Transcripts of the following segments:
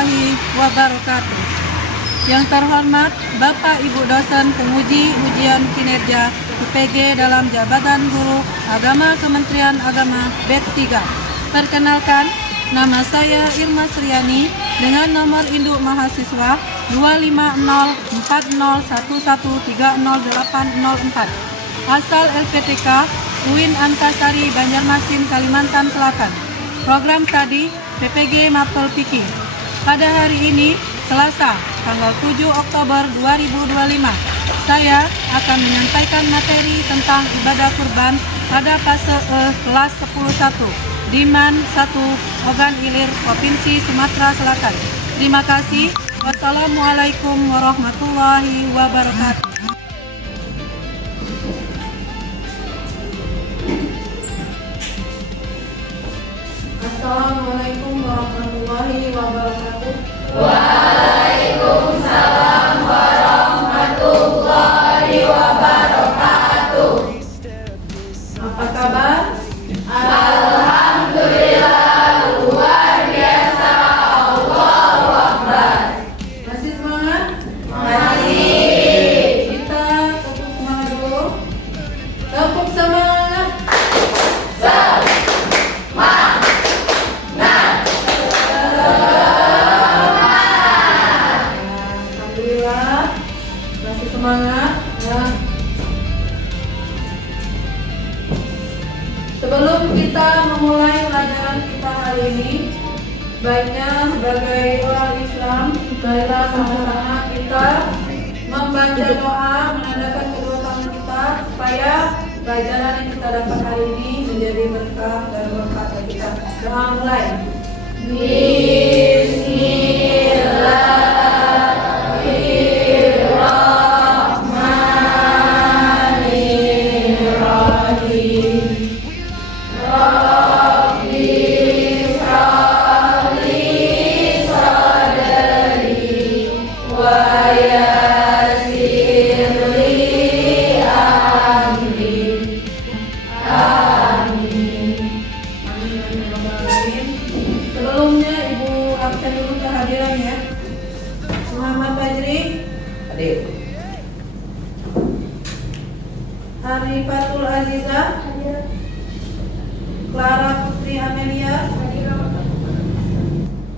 warahmatullahi wabarakatuh. Yang terhormat Bapak Ibu dosen penguji ujian kinerja UPG dalam jabatan Guru Agama Kementerian Agama BED 3. Perkenalkan, nama saya Irma Sriani dengan nomor induk mahasiswa 2504011300804. Asal LPTK UIN Antasari Banjarmasin, Kalimantan Selatan. Program studi PPG Mapel Fikih. Pada hari ini, Selasa, tanggal 7 Oktober 2025, saya akan menyampaikan materi tentang ibadah kurban pada fase kelas 10.1 di MAN 1 Ogan Ilir, Provinsi Sumatera Selatan. Terima kasih. Wassalamualaikum warahmatullahi wabarakatuh. Assalamualaikum warahmatullahi wabarakatuh. Waalaikumsalam warahmatullahi wabarakatuh. Apa kabar? Alhamdulillah, luar biasa. Allahu Akbar. Masih semangat? Masih. Kita tepuk semangat dulu. Tepuk semangat. Alhamdulillah, masih semangat ya. Sebelum kita memulai pelajaran kita hari ini, baiknya sebagai orang Islam, marilah sama-sama kita membaca doa, menandakan kedua tangan kita supaya pelajaran yang kita dapat hari ini menjadi berkah dan berkat bagi kita. Doa mulai. Bismillahirrahmanirrahim. Sebelumnya Ibu absen dulu kehadirannya. Muhammad Fajri, Hadir. Arifatul Aziza, Clara Putri Amelia.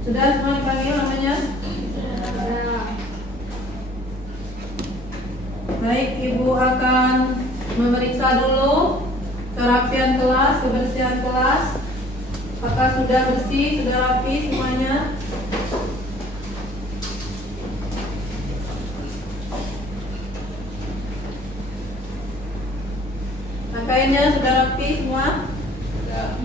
Sudah semua dipanggil namanya? Baik, Ibu akan memeriksa dulu kerapian kelas, kebersihan kelas. Apakah sudah bersih, sudah rapi semuanya? Pakaiannya sudah rapi semua? Ya.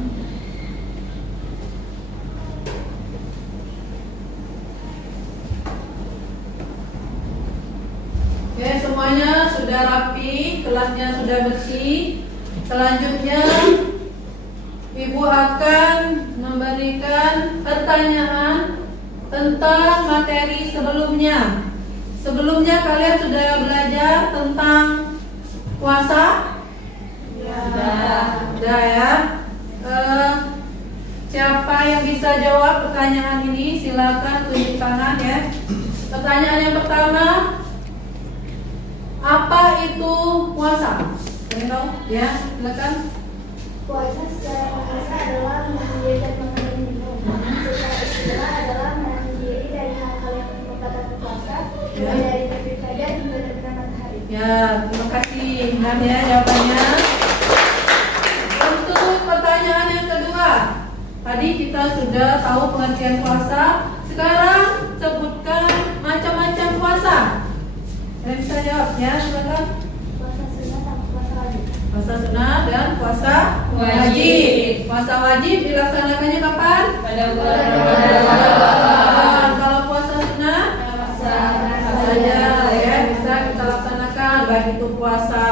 Oke, semuanya sudah rapi, kelasnya sudah bersih. Selanjutnya Ibu akan memberikan pertanyaan tentang materi sebelumnya. Sebelumnya kalian sudah belajar tentang puasa? Sudah ya. Siapa yang bisa jawab pertanyaan ini? Silakan tunjuk tangan ya. Pertanyaan yang pertama, apa itu puasa? Kalian tahu? Ya, silakan. Puasa secara bahasa adalah menahan diri dari makan dan minum. Secara istilah adalah menahan diri dari hal-hal yang merupakan puasa, mulai dari terbit fajar hingga terbenam matahari. Ya, terima kasih. Dan ya jawabannya. Untuk pertanyaan yang kedua, tadi kita sudah tahu pengertian puasa. Sekarang sebutkan macam-macam puasa. Kalian bisa jawab ya, silakan. Puasa sunnah sama puasa wajib. Puasa sunnah dan puasa Wajib. Puasa wajib dilaksanakannya kapan? Pada bulan Ramadan. Kalau puasa sunnah saja ya bisa kita laksanakan, baik itu puasa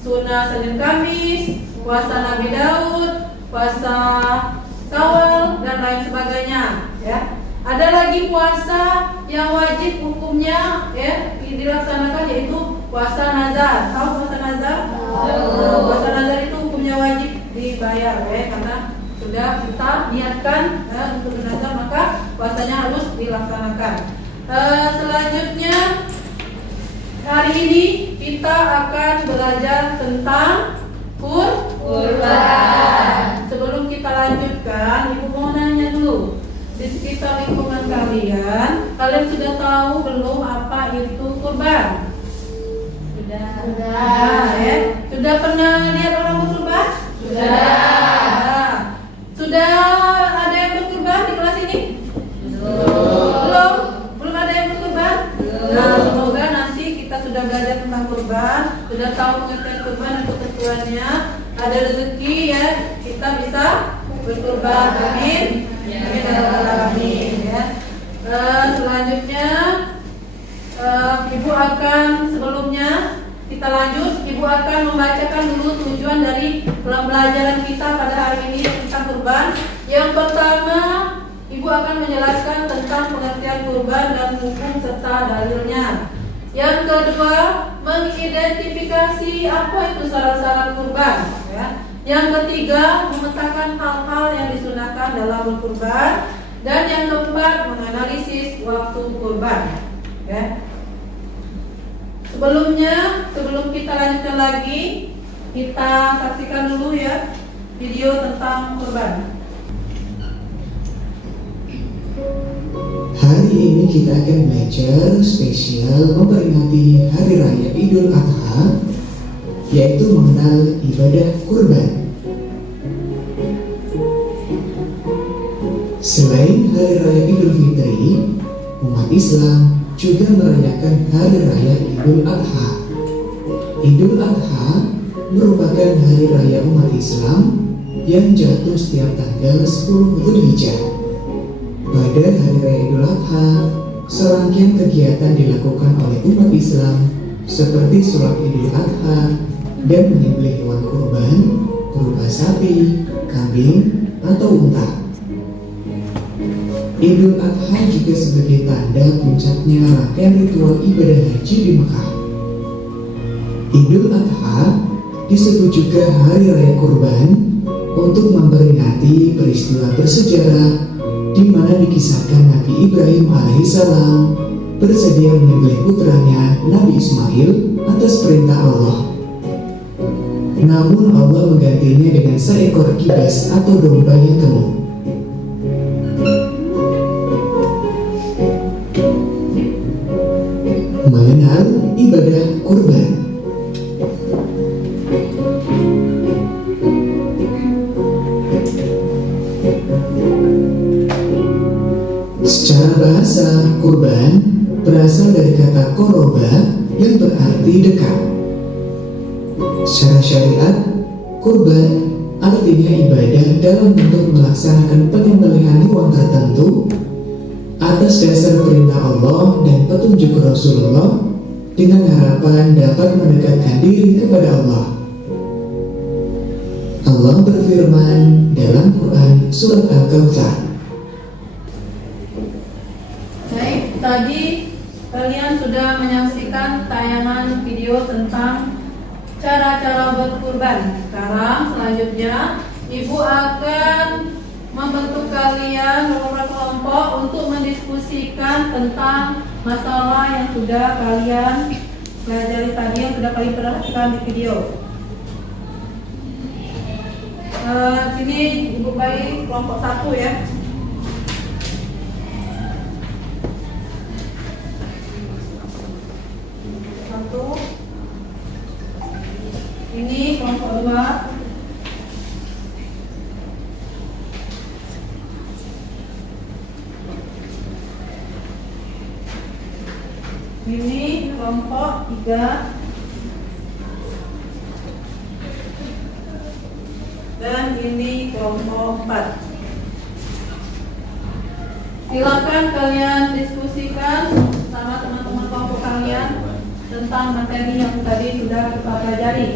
sunnah Senin Kamis, puasa Nabi Daud, puasa Syawal dan lain sebagainya ya. Ada lagi puasa yang wajib hukumnya ya dilaksanakan, yaitu puasa nazar. Tahu puasa nazar? Puasa nazar itu hukumnya wajib dibayar ya, karena sudah kita niatkan ya, untuk bernazar, maka puasanya harus dilaksanakan. Selanjutnya hari ini kita akan belajar tentang kurban. Sebelum kita lanjutkan, Ibu mau nanya dulu. Di sekitar lingkungan kalian sudah tahu belum apa itu kurban? Sudah. Ya. Sudah pernah lihat orang berkurban? Sudah. Sudah ada yang berkurban di kelas ini? Belum. Belum ada yang berkurban? Nah, semoga nanti kita sudah belajar tentang kurban, sudah tahu pengertian kurban dan ketentuannya, ada rezeki ya, kita bisa berkurban. Amin. Amin. Ya. Selanjutnya Ibu akan sebelumnya kita lanjut. Ibu akan membacakan dulu tujuan dari pembelajaran kita pada hari ini tentang kurban. Yang pertama, Ibu akan menjelaskan tentang pengertian kurban dan hukum serta dalilnya. Yang kedua, mengidentifikasi apa itu syarat-syarat kurban. Ya. Yang ketiga, memetakan hal-hal yang disunahkan dalam berkurban. Dan yang keempat, menganalisis waktu kurban. Ya. Sebelum kita lanjutkan lagi, kita saksikan dulu ya video tentang kurban. Hari ini kita akan belajar spesial memperingati Hari Raya Idul Adha, yaitu mengenal ibadah kurban. Selain Hari Raya Idul Fitri, umat Islam juga merayakan Hari Raya Idul Adha. Idul Adha merupakan hari raya umat Islam yang jatuh setiap tanggal 10 Dzulhijjah. Pada Hari Raya Idul Adha, serangkaian kegiatan dilakukan oleh umat Islam seperti sholat Idul Adha dan menyembelih hewan kurban berupa sapi, kambing, atau unta. Idul Adha juga sebagai tanda puncaknya rangkaian ritual ibadah haji di Mekah. Idul Adha disebut juga Hari Raya Kurban untuk memperingati peristiwa bersejarah di mana dikisahkan Nabi Ibrahim alaihissalam bersedia menyembelih putranya Nabi Ismail atas perintah Allah. Namun Allah menggantinya dengan seekor kibas atau domba yang gemuk. Mengenal ibadah kurban. Secara bahasa, kurban berasal dari kata koroba yang berarti dekat. Secara syariat, kurban artinya ibadah dalam bentuk melaksanakan penyembelihan hewan tertentu atas dasar perintah Allah dan petunjuk Rasulullah dengan harapan dapat mendekatkan diri kepada Allah. Allah berfirman dalam Quran Surat Al-Kautsar. Baik, tadi kalian sudah menyaksikan tayangan video tentang cara-cara berkurban. Sekarang selanjutnya Ibu akan membentuk kalian beberapa kelompok untuk mendiskusikan tentang masalah yang sudah kalian pelajari tadi, yang sudah kalian perhatikan di video. Sini Ibu bagi kelompok 1 ya. Satu. Ini kelompok 2. Ini kelompok 3. Dan ini kelompok 4. Silakan kalian diskusikan sama teman-teman kelompok kalian tentang materi yang tadi sudah kita pelajari.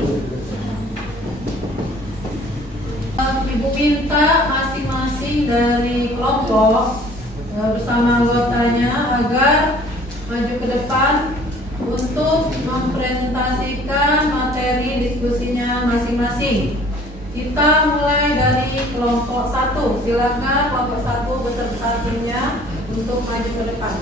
Ibu minta masing-masing dari kelompok bersama anggotanya agar maju ke depan untuk mempresentasikan materi diskusinya masing-masing. Kita mulai dari kelompok 1. Silakan kelompok 1 beserta timnya untuk maju ke depan.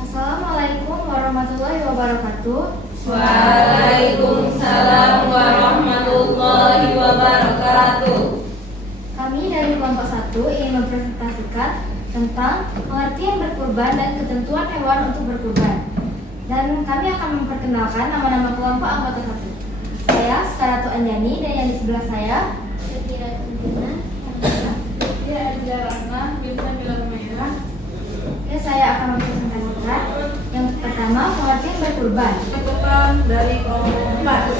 Assalamualaikum warahmatullahi wabarakatuh. Waalaikumsalam warahmatullahi wabarakatuh. Kami dari kelompok 1 ingin mempresentasikan tentang pengertian berkurban dan ketentuan hewan untuk berkurban. Dan kami akan memperkenalkan nama-nama kelompok anggota 1. Saya Skaratu Anjani, dan yang di sebelah saya Syakira Tunjuna, Ya, saya akan mempresentasikan yang pertama pengertian berkurban. Berkurban dari kelompok 4.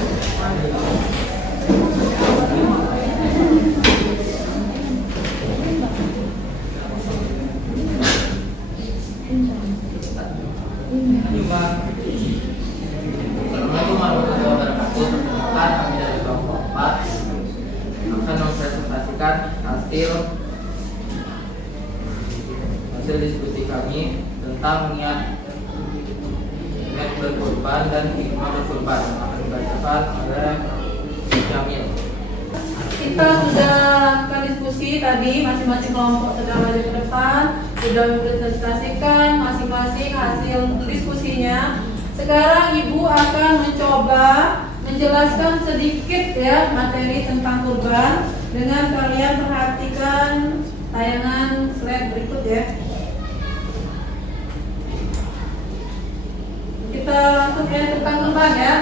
Assalamualaikum warahmatullahi wabarakatuh. Perkenalkan, kami dari kelompok 4 akan mempresentasikan hasil diskusi kami tentang niat berkurban dan hikmah berkurban yang akan dibacakan oleh Jamil. Kita sudah lakukan diskusi tadi, masing-masing kelompok sudah maju ke depan, sudah mempresentasikan masing-masing hasil diskusinya. Sekarang Ibu akan mencoba menjelaskan sedikit ya materi tentang kurban dengan kalian perhatikan tayangan slide berikut ya. Kita langsung ya tentang kurban ya.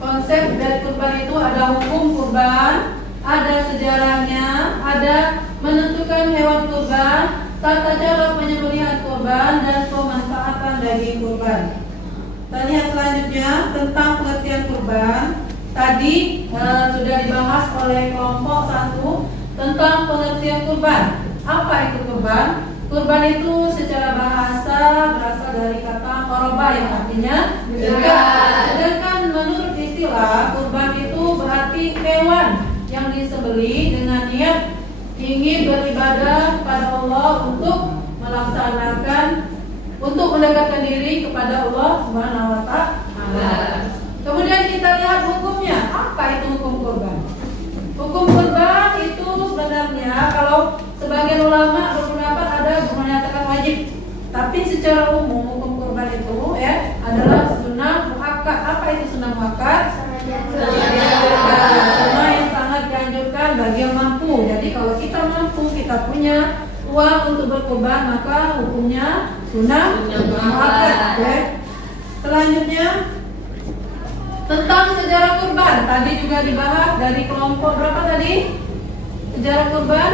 Konsep dari kurban itu ada hukum kurban, ada sejarahnya, ada menentukan hewan kurban, tata cara penyembelihan kurban, dan pemanfaatan daging kurban. Kita lihat selanjutnya tentang pengertian kurban. Tadi sudah dibahas oleh kelompok 1 tentang pengertian kurban. Apa itu kurban? Kurban itu secara bahasa berasal dari kata qoroba yang artinya dekat. Sedangkan menurut istilah kurban itu berarti hewan yang disembelih dengan niat ingin beribadah kepada Allah untuk mendekatkan diri kepada Allah Subhanahu wa Ta'ala. Kemudian kita lihat hukumnya. Apa itu hukum kurban? Hukum kurban itu sebenarnya kalau sebagian ulama berpendapat ada menyatakan wajib. Tapi secara umum hukum kurban itu ya adalah sunnah muakkad. Apa itu sunnah muakkad? Sunnah yang sangat dianjurkan bagi yang mampu. Jadi kalau kita mampu, kita punya uang untuk berkurban, maka hukumnya sunnah muakkad. Ya. Selanjutnya tentang sejarah kurban. Tadi juga dibahas dari kelompok berapa tadi? Sejarah kurban?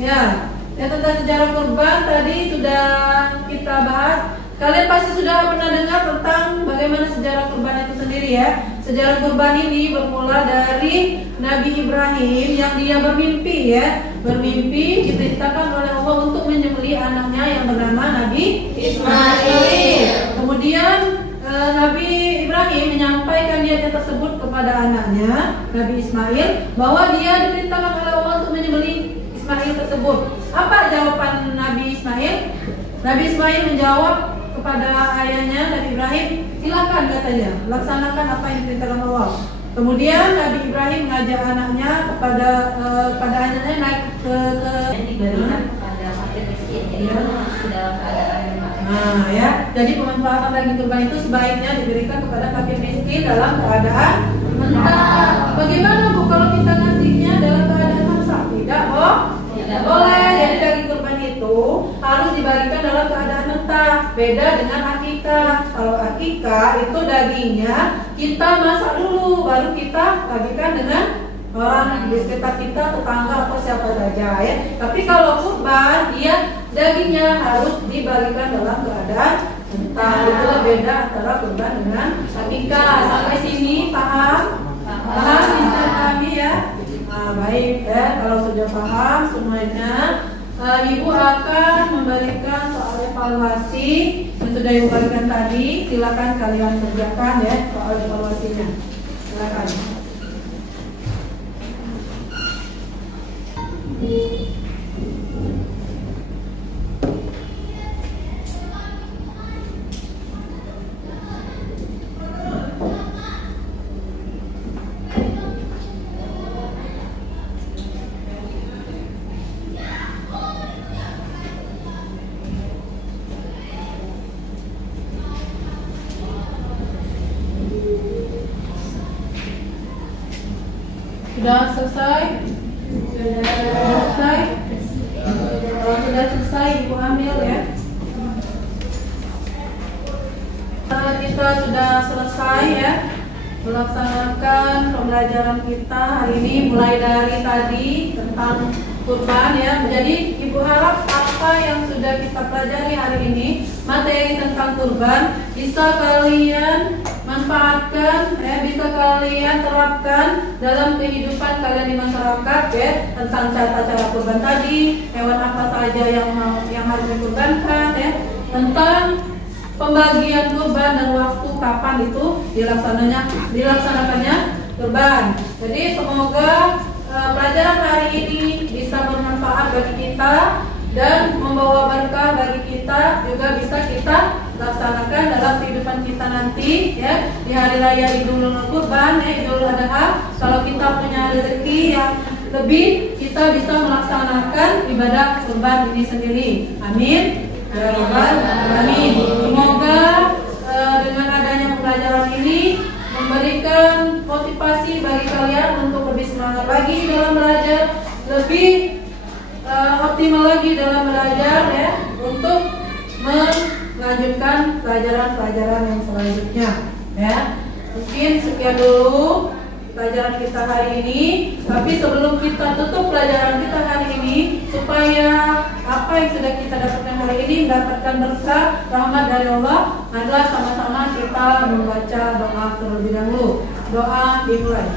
Ya, tentang sejarah kurban tadi sudah kita bahas. Kalian pasti sudah pernah dengar tentang bagaimana sejarah kurban itu sendiri ya. Sejarah kurban ini bermula dari Nabi Ibrahim yang dia bermimpi ya. Bermimpi diperintahkan oleh Allah untuk menyembelih anaknya yang bernama Nabi Ismail. Kemudian Nabi Ibrahim menyampaikan niatnya tersebut kepada anaknya Nabi Ismail bahwa dia diperintahkan oleh Allah untuk menyembelih Ismail tersebut. Apa jawaban Nabi Ismail? Nabi Ismail menjawab kepada ayahnya Nabi Ibrahim, silakan katanya, laksanakan apa yang diperintahkan Allah. Kemudian Nabi Ibrahim mengajak anaknya pada anaknya naik ke diberikan kepada fakir miskin. Jadi masih dalam keadaan Nah ya, jadi pemanfaatan daging kurban itu sebaiknya diberikan kepada fakir miskin dalam keadaan mentah. Bagaimana Bu kalau kita ngasihnya dalam keadaan masak? Tidak boleh. Jadi daging kurban itu harus dibagikan dalam keadaan mentah. Beda dengan akikah. Kalau akikah itu dagingnya kita masak dulu, baru kita bagikan dengan orang di sekitar kita, tetangga atau siapa saja ya. Tapi kalau kurban, dia dagingnya harus dibagikan dalam keadaan mentah. Itulah beda antara kurban dengan akikah. Sampai sini paham? Paham bisa kami ya? Nah, baik ya. Kalau sudah paham semuanya, Ibu akan memberikan soal evaluasi yang sudah Ibu berikan tadi. Silakan kalian kerjakan ya soal evaluasinya. Silakan. Sudah selesai? Sudah selesai? Kalau sudah selesai, Ibu ambil ya. Kita sudah selesai ya melaksanakan pembelajaran kita hari ini, mulai dari tadi tentang kurban ya. Jadi Ibu harap apa yang sudah kita pelajari hari ini, materi tentang kurban, bisa kalian manfaatkan ya, bisa kalian terapkan dalam kehidupan kalian di masyarakat ya, tentang cara kurban tadi, hewan apa saja yang harus dikurbankan ya, tentang pembagian kurban dan waktu kapan itu dilaksanakannya kurban. Jadi semoga pelajaran hari ini bisa bermanfaat bagi kita dan membawa berkah bagi kita, juga bisa kita laksanakan dalam kehidupan kita nanti ya, di hari raya Idul Kurban ya, Idul Adha. Kalau kita punya rezeki yang lebih, kita bisa melaksanakan ibadah kurban ini sendiri. Amin ya rabbal alamin. Semoga dengan adanya pembelajaran ini memberikan motivasi bagi kalian untuk lebih semangat lagi dalam belajar, lebih optimal lagi dalam belajar ya, untuk melanjutkan pelajaran-pelajaran yang selanjutnya ya. Mungkin sekian dulu pelajaran kita hari ini. Tapi sebelum kita tutup pelajaran kita hari ini, supaya apa yang sudah kita dapatkan hari ini mendapatkan berkah rahmat dari Allah, adalah sama-sama kita membaca doa terlebih dahulu. Doa dimulai.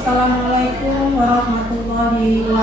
Assalamualaikum warahmatullahi wabarakatuh.